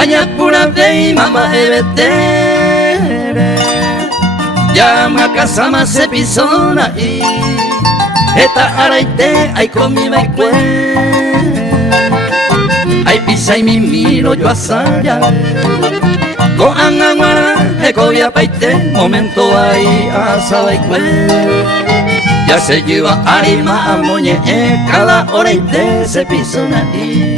Tanya pura vei mama ebetere Llama kasama se pisona i Eta araite aiko mi baikue Ai pisai mi miro yo asaya Ko anganguara eko ya paite Momento ai asa baikue Ya se lleva arima amoñe Cada oraite se pisona i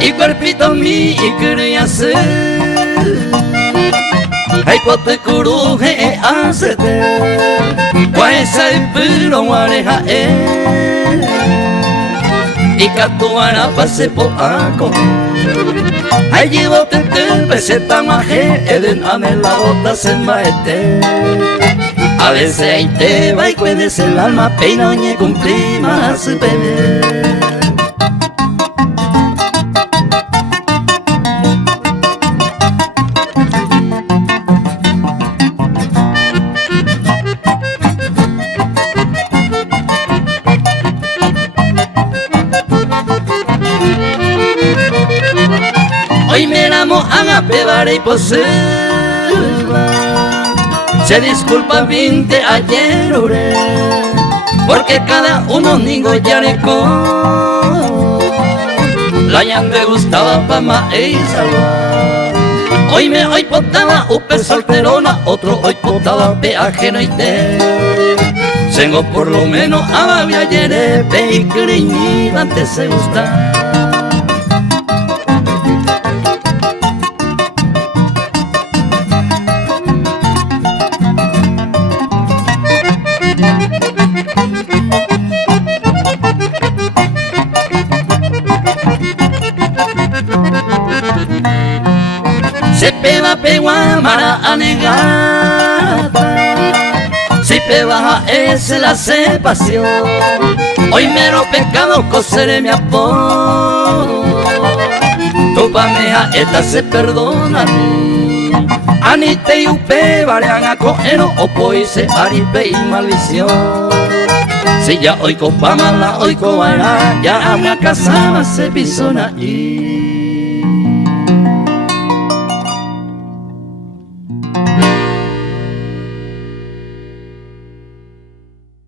Y cuerpito mi quería ser Ay pote kuruje asete Waesa ipuro wareja Y katuara pase po ako Ay llevo tete peseta maje Eden anela bota se maete A veces ahí te va y cuedes el alma Peino ñe cumpli más pene Hoy me amo a pebar y poseer Se disculpa 20 ayer oré Porque cada uno nigo yareco La yande gustaba pama e salva Hoy me hoy potaba upe solterona Otro hoy potaba pe ajeno y te Tengo por lo menos a babi ayer pe y creñi antes se gusta Se peba pegua mara anegata Si peba es la separación Hoy mero pecado coseré mi apodo Tu pameja esta se perdona Anite y upe varean a coero O poise aripe y maldición Si ya hoy copama la hoy cobaira Ya ama casama se pisona y